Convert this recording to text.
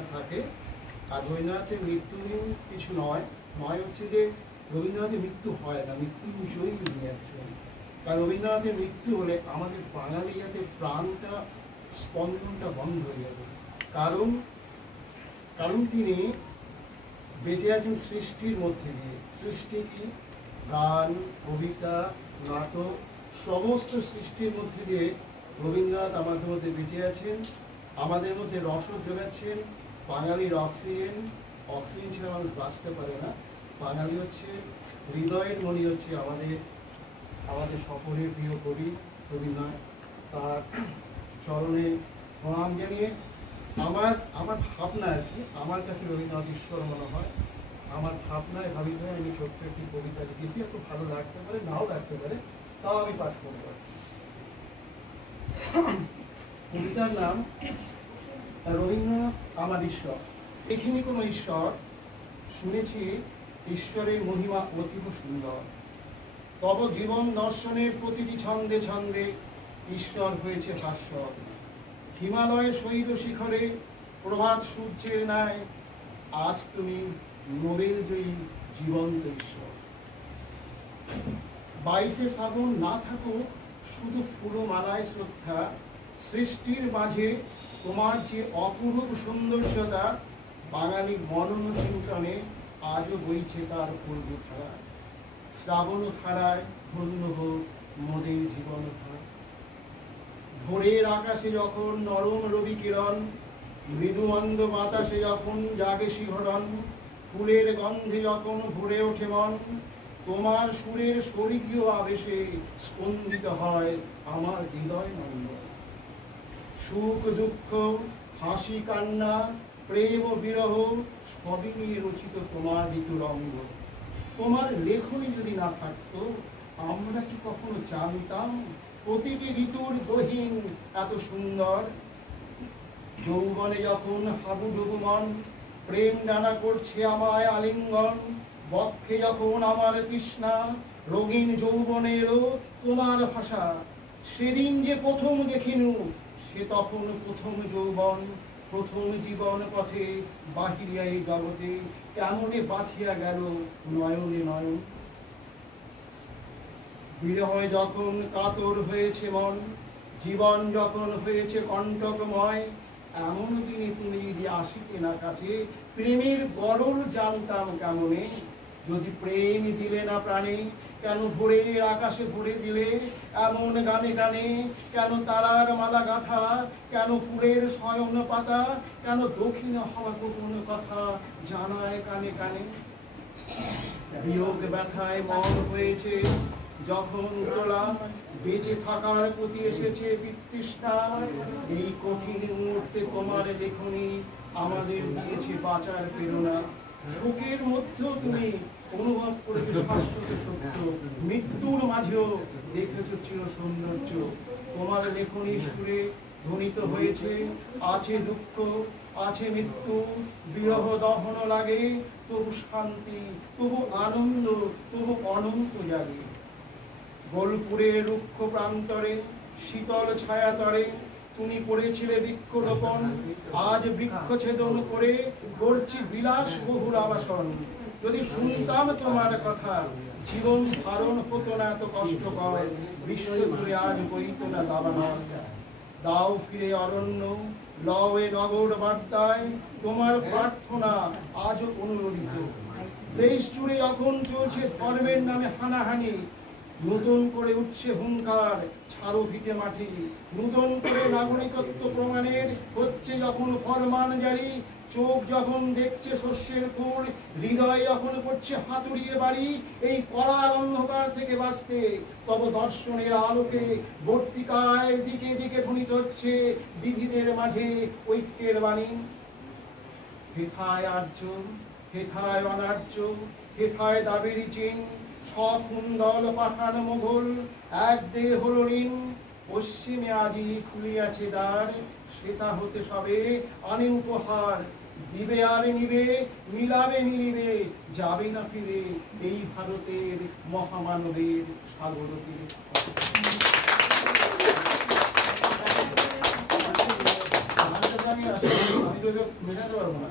রবীন্দ্রনাথ থাকে। আর রবীন্দ্রনাথের মৃত্যু কিছু নয়, হচ্ছে যে রবীন্দ্রনাথের মৃত্যু হয় না, মৃত্যুঞ্জয়ী উনি একজন। কারণ রবীন্দ্রনাথের মৃত্যু হলে আমাদের বাঙালি জাতের প্রাণটা, স্পন্দনটা বন্ধ হয়ে যাবে। কারণ তিনি বেঁচে আছেন সৃষ্টির মধ্যে দিয়ে। সৃষ্টি কি? গান, কবিতা, নাটক, সমস্ত সৃষ্টির মধ্যে দিয়ে রবীন্দ্রনাথ আমাদের মধ্যে বেঁচে আছেন, আমাদের মধ্যে রসদ যোগাচ্ছেন। বাঙালির অক্সিজেন ছাড়া মানুষ বাঁচতে পারে না। বাঙালি হচ্ছে হৃদয়ের মণি, হচ্ছে আমাদের সকলের প্রিয় কবি রবীন্দ্রনাথ। তার চরণে প্রণাম জানিয়ে আমার ভাবনা আর কি, আমার কাছে রবীন্দ্রনাথ ঈশ্বর মনে হয়। আমার ভাবনায় ভাবি হয় আমি ছোট্ট একটি কবিতা লিখেছি, একটু ভালো লাগতে পারে, নাও লাগতে পারে, তাও আমি পাঠ করব। কবিতার নাম রবীন্দ্রনাথ আমার ঈশ্বর। এখানে কোনো ঈশ্বর, শুনেছি ঈশ্বরের মহিমা অতীব সুন্দর। তব জীবন দর্শনের প্রতিটি ছন্দে ছন্দে ঈশ্বর হয়েছে ভাস্বর। হিমালয়ের শৈল শিখরে প্রভাত সূর্যের ন্যায় আজ তুমি নোবেল জয়ী জীবন্ত ঈশ্বর। 22শে শ্রাবণ না থাকুক শুধু ফুলমালায় শ্রদ্ধা, সৃষ্টির মাঝে তোমার যে অপরূপ সৌন্দর্যতা, বাঙালি মনন চিন্তনে আজও বইছে তার পূর্ব ধারা। শ্রাবণ ধারায় ধন্য হোক মোদের জীবন ধারা। ভোরের আকাশে যখন নরম রবি কিরণ, মৃদুমন্দ বাতাসে যখন জাগে শিহরণ, ফুলের গন্ধে যখন ভরে ওঠে মন, তোমার সুরের স্বর্গীয় আবেশে স্পন্দিত হয় আমার হৃদয় নন্দন। সুখ দুঃখ, হাসি কান্না, প্রেম ও বিরহ সবই নিয়ে রচিত তোমার ঋতুরঙ্গ। তোমার লেখনী যদি না থাকতো আমরা কি কখনো জানতাম প্রতিটি ঋতুর গহীন এত সুন্দর। যৌবনে যখন হাবুডুবু মন, প্রেম ডানা করছে আমায় আলিঙ্গন, বক্ষে যখন আমার তৃষ্ণা, রঙিন যৌবনে এলো তোমার ভাষা। সেদিন যে প্রথম দেখিনু সে তখন প্রথম যৌবন, প্রথম জীবন পথে বাহিরিয়া এই জগতে কেমনে বাঁধিয়া গেল নয়নে নয়ন। বিরহে যখন কাতর হয়েছে মন, জীবন যখন হয়েছে কণ্টকময়, এমন দিনে তুমি যদি আসিতে না কাছে, প্রেমের গরল জানতাম কেমনে। যদি প্রেম দিলে না প্রাণে, কেন ভোরের আকাশে ভরে দিলে এমন গানে গানে? কেন তারার মালা গাথা, কেন ফুলের শয়ন পাতা, কেন দক্ষিণ হওয়া গোপন কথা জানায় কানে কানে? বিয়োগ ব্যথায় মন হয়েছে যখন তোলা, বেঁচে থাকার প্রতি এসেছে বিতৃষ্ণা। এই কঠিন মুহূর্তে তোমার লেখনী আমাদের দিয়েছে বাঁচার প্রেরণা। শোকের মধ্যেও তুমি অনুভব করেছো শাশ্বত সত্য, মৃত্যুর মাঝেও দেখেছো চির সৌন্দর্য। তোমার লেখনী সুরে ধ্বনিত হয়েছে আছে দুঃখ, আছে মৃত্যু, বিরহ দহন লাগে, তবু শান্তি, তবু আনন্দ, তবু অনন্ত জাগে। বোলপুরের রুক্ষ প্রান্তরে শীতল ছায়াতরে তুমি করেছিলে বৃক্ষরোপণ, আজ বৃক্ষ ছেদন করে করছি বিলাস বহুল আবাসন। যদি শুনতাম তোমার কথা, জীবন ধারণ হতো না এত কষ্টকর, বিশ্ব জুড়ে আজ বইত না দাবানা। দাও ফিরে অরণ্য, লও এ নগর বার্তায়, তোমার প্রার্থনা আজও অনুরোধিত। দেশ জুড়ে এখন চলছে ধর্মের নামে হানাহানি, নতুন করে উঠছে হুঙ্কার ছাড়ো ভিটে মাটি। নতুন করে নাগরিকত্ব প্রমাণের হচ্ছে যখন ফরমান জারি, চোখ যখন দেখছে শস্যের ফুল, হৃদয় যখন পড়ছে হাতুড়ির বাড়ি। এই করাল অন্ধকার থেকে বাঁচতে তব দর্শনের আলোকে বর্তিকার দিকে দিকে ধ্বনিত হচ্ছে বিধিদের মাঝে ঐক্যের বাণী। হেথায় আর্য, হেথায় অনার্য, হেথায় দাবির চিন, সকুন্দল পাঠান মোগল এক দেহ হল ঋণ। পশ্চিমে আজি খুলিয়াছে দ্বার, শ্বেতা হতে সবে আনে উপহার। দিবে আর নিবে, মিলাবে মিলিবে, যাবে না ফিরে এই ভারতের মহামানবের সাগর তীরে। আমি তো মেশাতে পারবো না।